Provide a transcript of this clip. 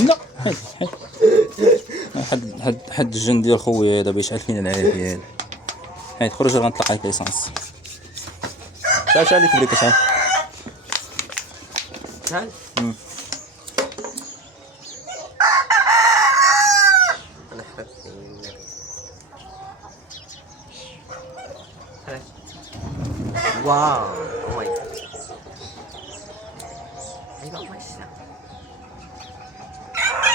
لا حد الجن ديال خويا هذا بيشعل فينا العافية. هاي خرج غنطلق عليك ليسانس. شحال عليك بريك شحال؟ شحال؟ انا حرقت واو